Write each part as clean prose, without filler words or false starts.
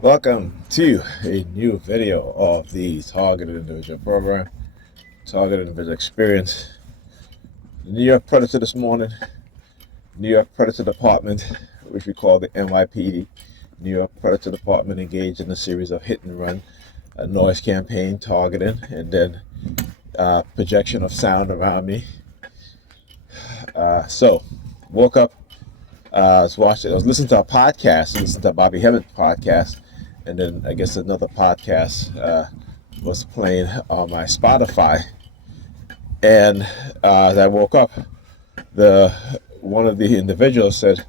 Welcome to a new video of the Targeted Individual Program, Targeted Individual Experience. The New York Predator this morning, New York Predator Department, which we call the NYPD, New York Predator Department, engaged in a series of hit and run, a noise campaign targeting, and then projection of sound around me. So, woke up, I was listening to a podcast, listening to Bobby Hemmitt's podcast, and then I guess another podcast was playing on my Spotify. And as I woke up, one of the individuals said,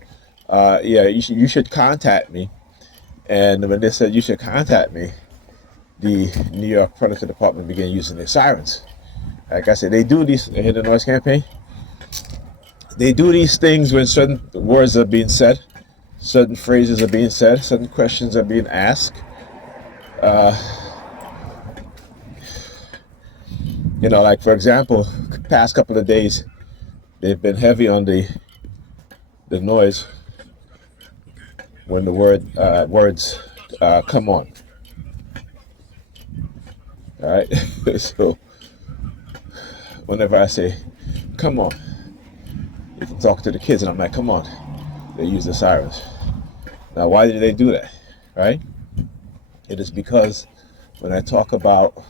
"Yeah, you should contact me." And when they said you should contact me, the New York Predator Department began using their sirens. Like I said, they do these in the noise campaign. They do these things when certain words are being said, certain phrases are being said, certain questions are being asked. Like for example, past couple of days, they've been heavy on the noise when the words come on. All right, so whenever I say "come on," if you talk to the kids and I'm like "come on," they use the sirens. Now, why did they do that? Right? It is because when I talk about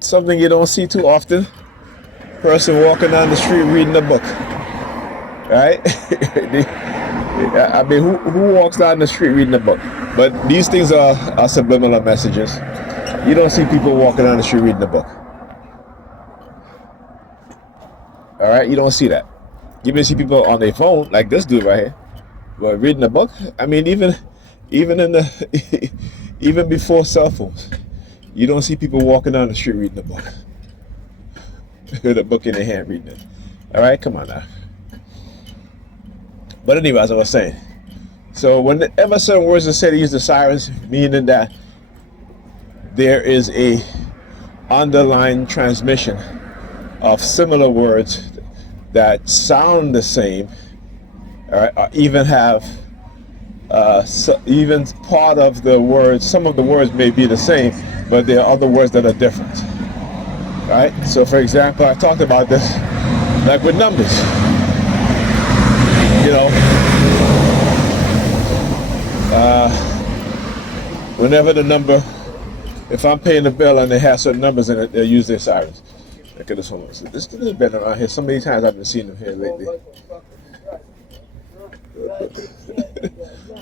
something you don't see too often, person walking down the street reading a book, right? I mean, who walks down the street reading a book? But these things are subliminal messages. You don't see people walking down the street reading a book. All right, you don't see that. You may see people on their phone, like this dude right here, but reading a book. I mean, even in the even before cell phones, you don't see people walking down the street reading a book with a book in their hand reading it. All right, come on now. But anyway, as I was saying, so whenever certain words are said, they use the sirens, meaning that there is a underlying transmission of similar words that sound the same, all right, or even have even part of the words. Some of the words may be the same, but there are other words that are different. Right? So, for example, I talked about this, like with numbers. Whenever the number, if I'm paying the bill and they have certain numbers in it, they'll use their sirens. Look at this one. So this has been around here so many times. I've been seeing them here lately.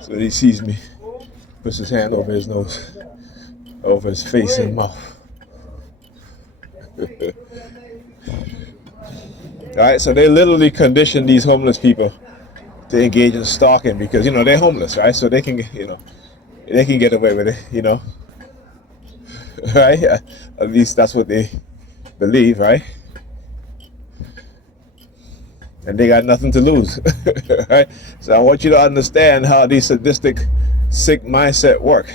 So he sees me, puts his hand over his nose, over his face and mouth. All right, so they literally condition these homeless people to engage in stalking because they're homeless, right? So they can get away with it, right? At least that's what they believe, right? And they got nothing to lose, right? So I want you to understand how these sadistic, sick mindset work,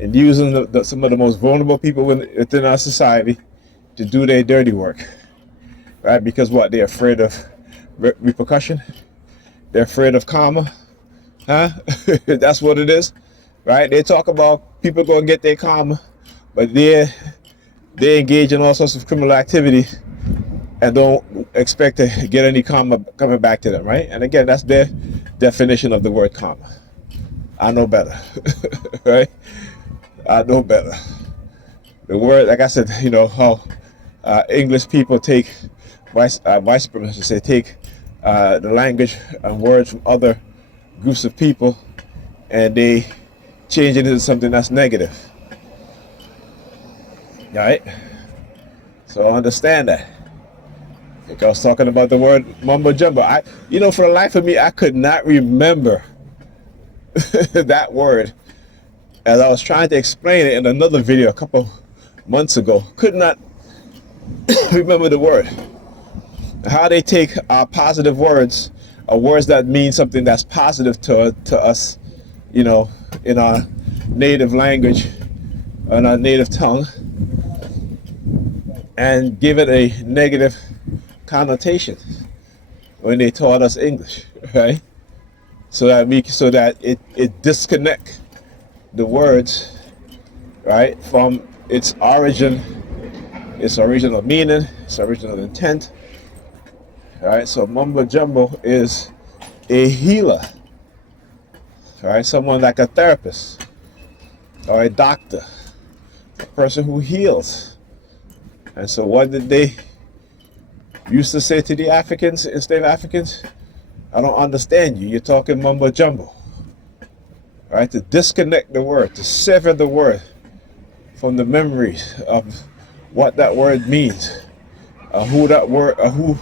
and using some of the most vulnerable people within our society to do their dirty work, right? Because what? They're afraid of repercussion. They're afraid of karma, huh? That's what it is, right? They talk about people going to get their karma, but they engage in all sorts of criminal activity and don't expect to get any karma coming back to them, right? And again, that's their definition of the word karma. I know better, right? I know better. The word, like I said, how English people take, vice presidents say, take the language and words from other groups of people and they change it into something that's negative, right? So understand that. Like I was talking about the word mumbo jumbo. For the life of me, I could not remember that word. As I was trying to explain it in another video a couple months ago, could not remember the word. How they take our positive words, or words that mean something that's positive to us, in our native language, in our native tongue, and give it a negative connotation. when they taught us English, right? So that it disconnect the words, right, from its origin, its original meaning, its original intent. All right, so mumbo jumbo is a healer, all right, someone like a therapist or a doctor, a person who heals. And so what did they used to say to the Africans, enslaved Africans? I don't understand you. You're talking mumbo jumbo. All right, to disconnect the word, to sever the word from the memories of what that word means, who that word, who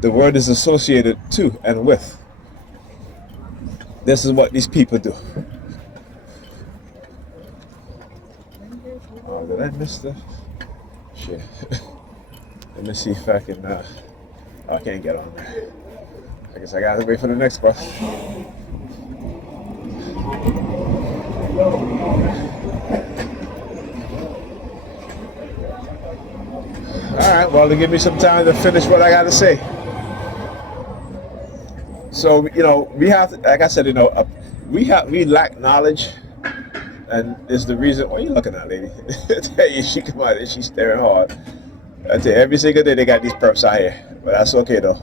the word is associated to and with. This is what these people do. Oh, did I miss the shit? Let me see if I can. I can't get on there. I guess I gotta wait for the next bus. All right. Well, to give me some time to finish what I gotta say. So we have, like I said, we lack knowledge, and is the reason. What are you looking at, lady? She come out and she's staring hard. I tell you, every single day they got these perps out here, but that's okay though.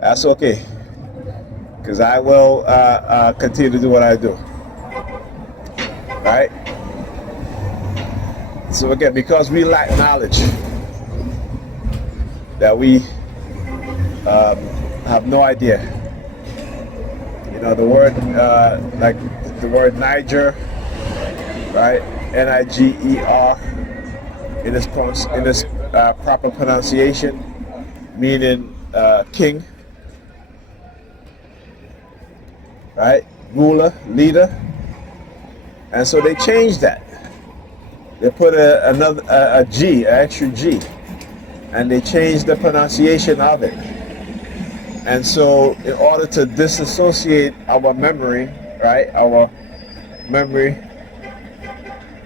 That's okay, because I will continue to do what I do. Right? So again, because we lack knowledge, that we have no idea. The word, like the word Niger, right? Niger, in its proper pronunciation, meaning king, right? Ruler, leader. And so they changed that. They put a G, an extra G, and they changed the pronunciation of it. And so in order to disassociate our memory, right, our memory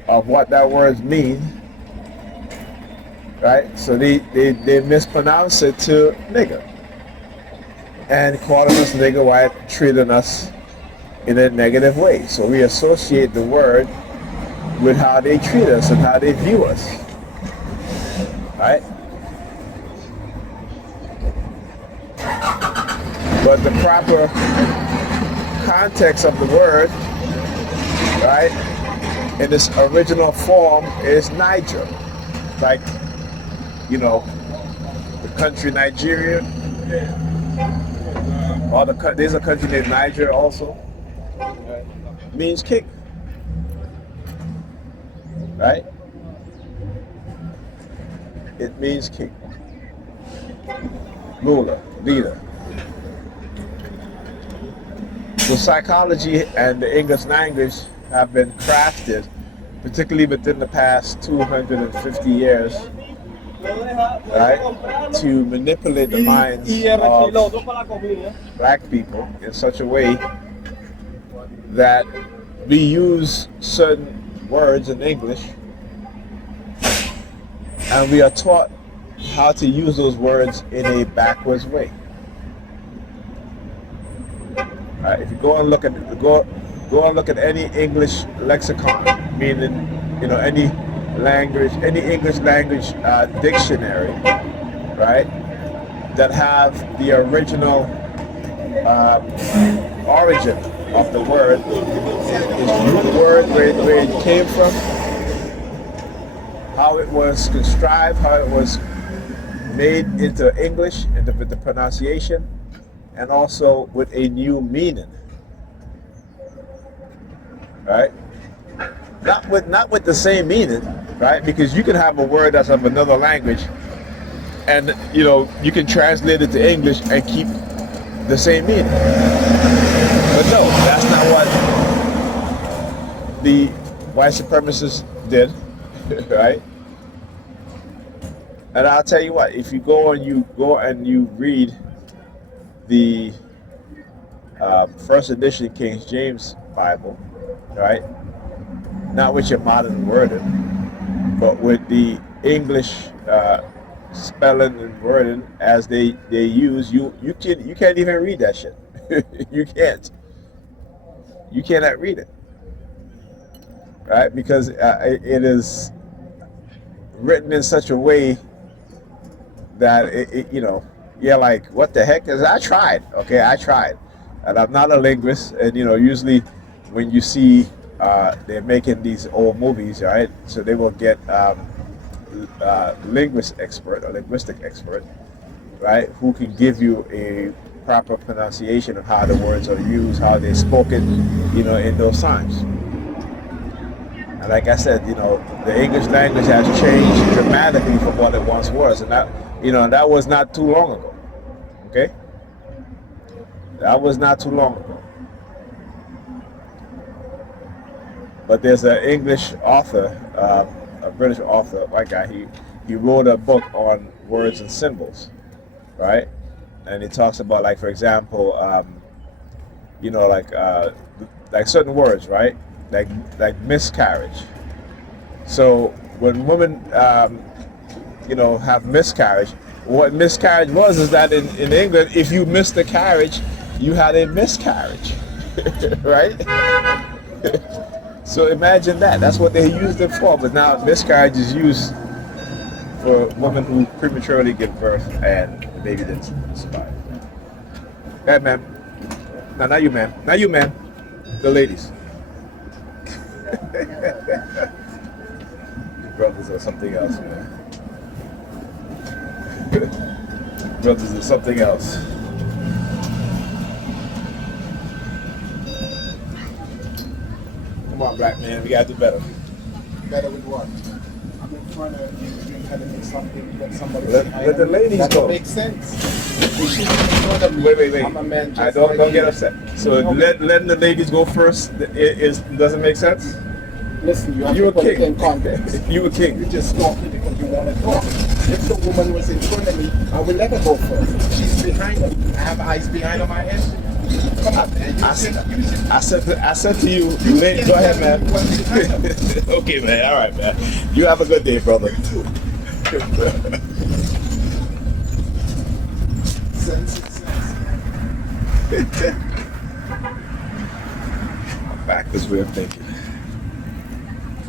of what that word means, right, so they mispronounce it to nigger. And calling us nigger while treating us in a negative way. So we associate the word with how they treat us and how they view us, right? But the proper context of the word, right, in its original form is Niger. Like, the country Nigeria, or there's a country named Niger also, means king, right? It means king, ruler, leader. So psychology and the English language have been crafted, particularly within the past 250 years, right, to manipulate the minds of black people in such a way that we use certain words in English and we are taught how to use those words in a backwards way. Right, if you go and look at any English lexicon, meaning any English language dictionary, right, that have the original origin of the word, is the word where it came from, how it was contrived, how it was made into English, and with the pronunciation, and also with a new meaning, right? Not with the same meaning, right? Because you can have a word that's of another language, and you can translate it to English and keep the same meaning. But no, that's not what the white supremacists did, right? And I'll tell you what, if you go and you read the first edition King James Bible, right? Not with your modern wording, but with the English spelling and wording as they use, you can't even read that shit. you can't. You cannot read it, right? Because it is written in such a way that you're like, what the heck? Because I tried, okay, I tried, and I'm not a linguist, and usually when you see they're making these old movies, right? So they will get linguistic expert, right, who can give you a proper pronunciation of how the words are used, how they're spoken, in those times. And like I said, the English language has changed dramatically from what it once was, and that was not too long ago. Okay, that was not too long ago. But there's an English author, a British author, white guy. He wrote a book on words and symbols, right? And he talks about, like, for example, like certain words, right? Like miscarriage. So when women, have miscarriage, what miscarriage was is that in England, if you missed the carriage, you had a miscarriage, right? So imagine that. That's what they used it for. But now miscarriage is used for women who prematurely give birth and the baby didn't survive. Hey, ma'am. No, not you, ma'am. Not you, ma'am. The ladies. Brothers are something else, man. Brothers are something else. Come on, black man. We gotta do better. Better with what? I'm in front of you. You're telling me something that somebody let the ladies that go. That makes sense. She's in front of me. Wait. I'm a man just I don't like get you. upset. So letting the ladies go first doesn't make sense. Listen, you have You to a put it king. in context. You a king. You just talking because you want to talk. If the woman was in front of me, I would let her go first. She's behind me. I have eyes behind on my head. Come on, man. I said to you, go ahead, man. Okay, man. All right, man. You have a good day, brother. Sense. Back this way of thinking.